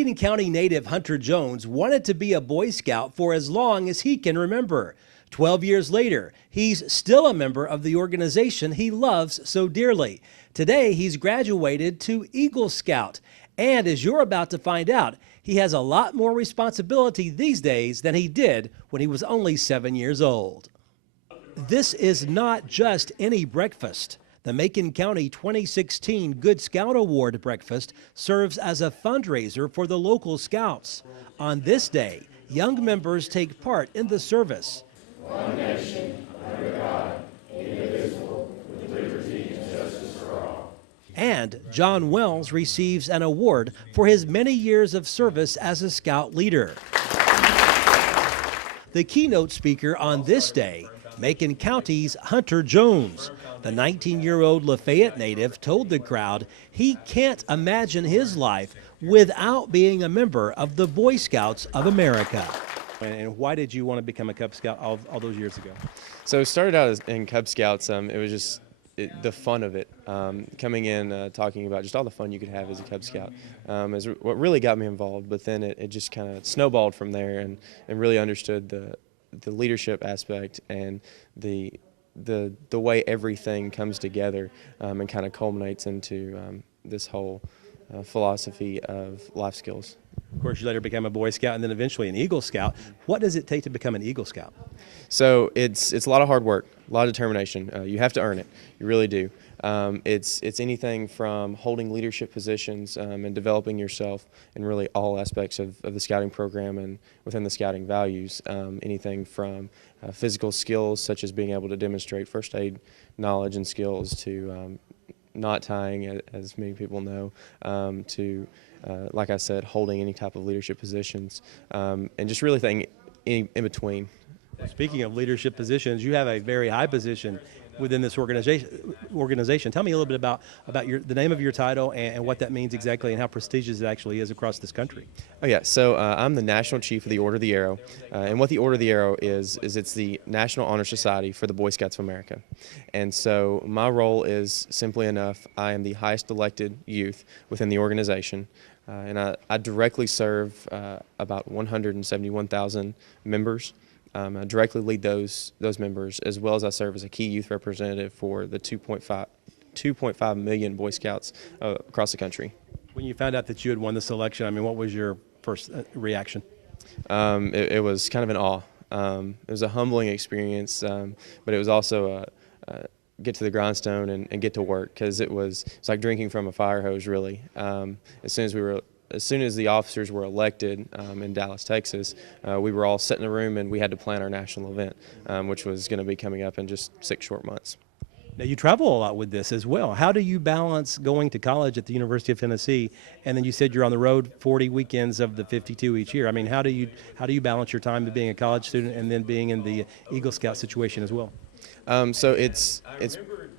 Macon County native Hunter Jones wanted to be a Boy Scout for as long as he can remember. 12 years later, he's still a member of the organization he loves so dearly. Today, he's graduated to Eagle Scout. And as you're about to find out, he has a lot more responsibility these days than he did when he was only 7 years old. This is not just any breakfast. The Macon County 2016 Good Scout Award breakfast serves as a fundraiser for the local scouts. On this day, young members take part in the service. One nation, under God, indivisible, with liberty and justice for all. And John Wells receives an award for his many years of service as a scout leader. The keynote speaker on this day, Macon County's Hunter Jones. The 19-year-old Lafayette native told the crowd he can't imagine his life without being a member of the Boy Scouts of America. And why did you want to become a Cub Scout all those years ago? So it started out in Cub Scouts. It was just the fun of it. Coming in, talking about just all the fun you could have as a Cub Scout is what really got me involved. But then it just kind of snowballed from there and really understood the leadership aspect and the way everything comes together and kind of culminates into this whole philosophy of life skills. Of course, you later became a Boy Scout and then eventually an Eagle Scout. What does it take to become an Eagle Scout? So it's a lot of hard work, a lot of determination. You have to earn it. You really do. It's anything from holding leadership positions and developing yourself in really all aspects of the scouting program and within the scouting values. Anything from physical skills such as being able to demonstrate first aid knowledge and skills to knot tying, as many people know, to, like I said, holding any type of leadership positions, and just really thinking in between. Speaking of leadership positions, you have a very high position within this organization. Tell me a little bit about the name of your title and what that means exactly and how prestigious it actually is across this country. Oh yeah, so I'm the National Chief of the Order of the Arrow, and what the Order of the Arrow is it's the National Honor Society for the Boy Scouts of America. And so my role is simply enough, I am the highest elected youth within the organization, and I directly serve about 171,000 members. I directly lead those members, as well as I serve as a key youth representative for the 2.5 million Boy Scouts across the country. When you found out that you had won this election, I mean, what was your first reaction? It was kind of an awe. It was a humbling experience, but it was also get to the grindstone and get to work, because it's like drinking from a fire hose, really. As soon as the officers were elected in Dallas, Texas, we were all set in a room and we had to plan our national event, which was going to be coming up in just 6 short months. Now, you travel a lot with this as well. How do you balance going to college at the University of Tennessee, and then you said you're on the road 40 weekends of the 52 each year? I mean, how do you balance your time to being a college student and then being in the Eagle Scout situation as well? So it's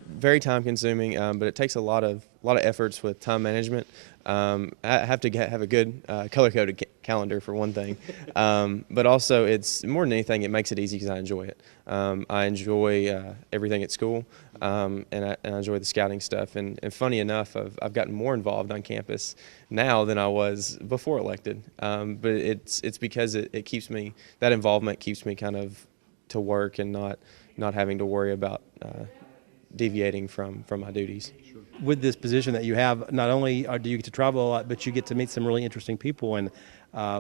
very time consuming, but it takes a lot of efforts with time management. I have to have a good color-coded calendar, for one thing, but also it's more than anything, it makes it easy because I enjoy it. I enjoy everything at school, and I enjoy the scouting stuff. And funny enough, I've gotten more involved on campus now than I was before elected. But it's because it keeps me, that involvement keeps me kind of to work and not having to worry about deviating from my duties. With this position that you have, not only do you get to travel a lot, but you get to meet some really interesting people, and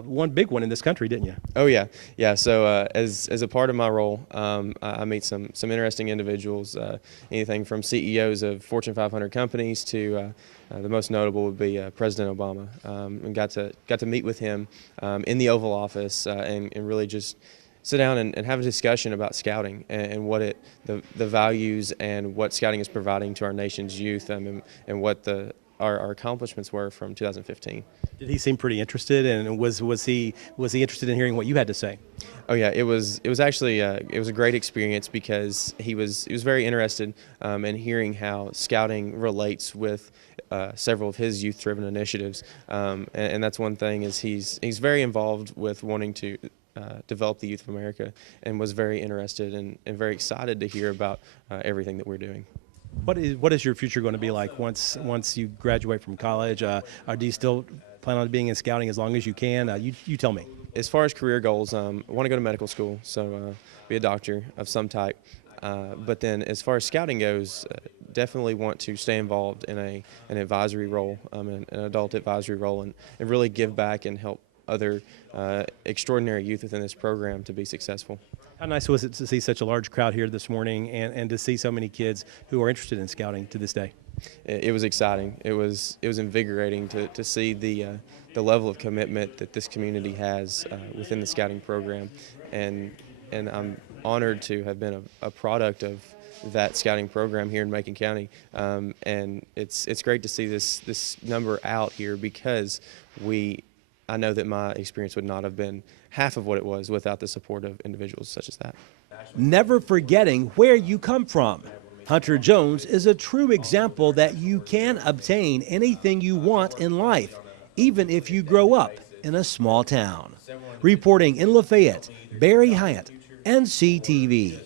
one big one in this country, didn't you? Oh yeah. So as a part of my role, I meet some interesting individuals, anything from CEOs of Fortune 500 companies to the most notable would be President Obama, and got to meet with him in the Oval Office and really just sit down and have a discussion about scouting and what the values and what scouting is providing to our nation's youth, and what our accomplishments were from 2015. Did he seem pretty interested, and was he interested in hearing what you had to say? Oh yeah, it was actually it was a great experience, because he was very interested in hearing how scouting relates with several of his youth-driven initiatives, and that's one thing, is he's very involved with wanting to develop the youth of America, and was very interested and very excited to hear about everything that we're doing. What is your future going to be like once you graduate from college? Do you still plan on being in scouting as long as you can? You tell me. As far as career goals, I want to go to medical school, so be a doctor of some type. But then as far as scouting goes, definitely want to stay involved in an advisory role, an adult advisory role, and really give back and help other extraordinary youth within this program to be successful. How nice was it to see such a large crowd here this morning and to see so many kids who are interested in scouting to this day? It was exciting. It was invigorating to see the level of commitment that this community has within the scouting program, and I'm honored to have been a product of that scouting program here in Macon County, and it's great to see this number out here, because I know that my experience would not have been half of what it was without the support of individuals such as that. Never forgetting where you come from. Hunter Jones is a true example that you can obtain anything you want in life, even if you grow up in a small town. Reporting in Lafayette, Barry Hyatt, NCTV.